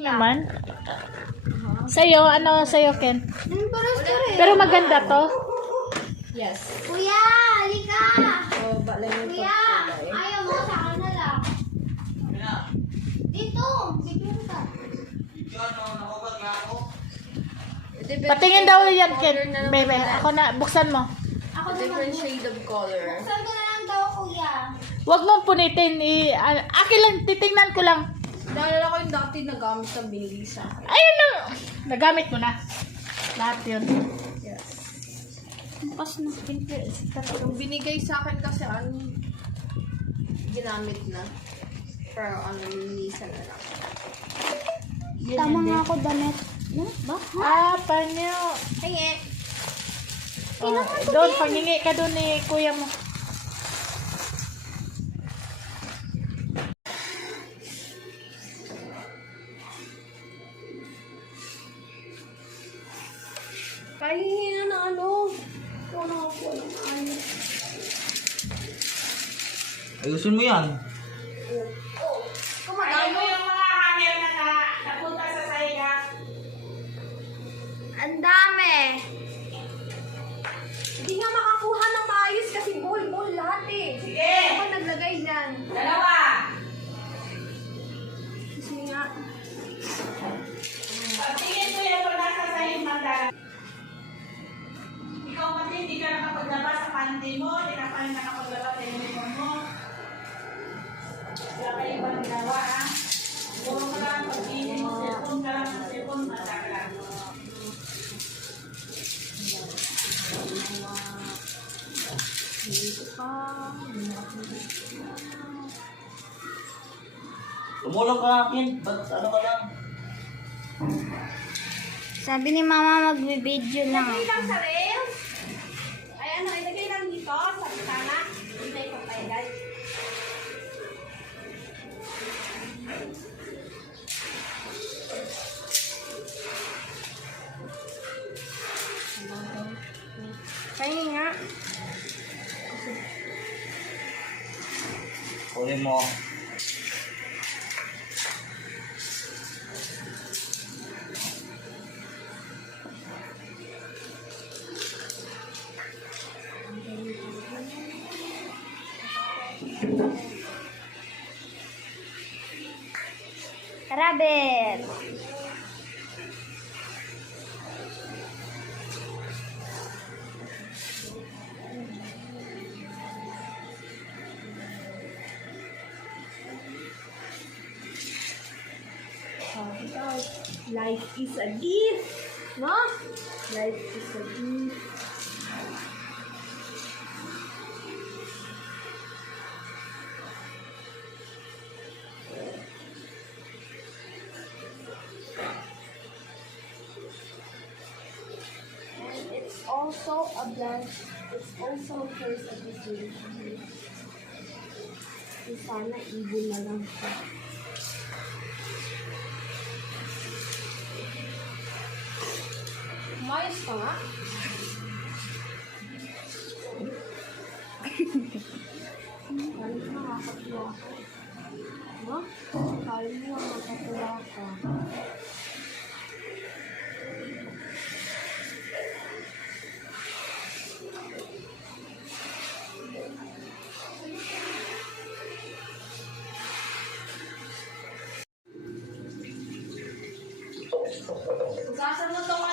Naman. Sa'yo, ano sa'yo, Ken? Pero maganda to. Yes. Kuya, halika! So, balay mo Kuya, ayaw mo sa akin na lang. Dito, bigyan ka. Patingin daw yan, Ken. Bebe, ako na, buksan mo. Ako naman. Different shade of color. Buksan ko na lang daw, kuya. Huwag mong punitin. Akin lang, titingnan ko lang. Naalala ko yung dati nagamit na binili sa akin. Ayun na. Nagamit mo na. Lahat yun. Yes. Pas na. Yung binigay sa akin kasi ginamit na. Pero minisa na lang. Tama nga ako damit. Ba? Panyo. Hingi! Doon, pangingi ka doon ni kuya mo. Pahingi na ano. Ito na ako ng ayos. Ayusin mo yan. Kumadami. yung mga hanger na napunta sa sahiga. Ang dami. Hindi nga makakuha ng maayos kasi bol lahat eh. Sige. Ako naglagay dyan. Dalawa. Kasi nga. Pagtingin ko yan pag nasa sahig mandala. Ikaw pati hindi ka nakapaglabas sa panty mo, hindi ka pa nakapaglabas sa uniform mo. Wala kayo ba nagawa, ha? Puro ka lang, pagtingin mo, cellphone ka lang, sa cellphone, mata ka lang. Dito pa. Tumulong ka akin. Ba't ano ka lang? Sabi ni mama magbe-video lang. Ilagay lang sa rails. Ay ano, ilagay lang dito. Sa sana. Hintay ko tayo guys. Kaya nga. Kunin mo. Rabbit. Life is a gift. No? Life is a gift. And it's also a blessing. It's also a curse of the situation. So, sana evil na lang siya. Umayos ka nga. Kali mo nakakatuwa ka. No? Kali mo nakakatuwa ka. Ugasan mo tong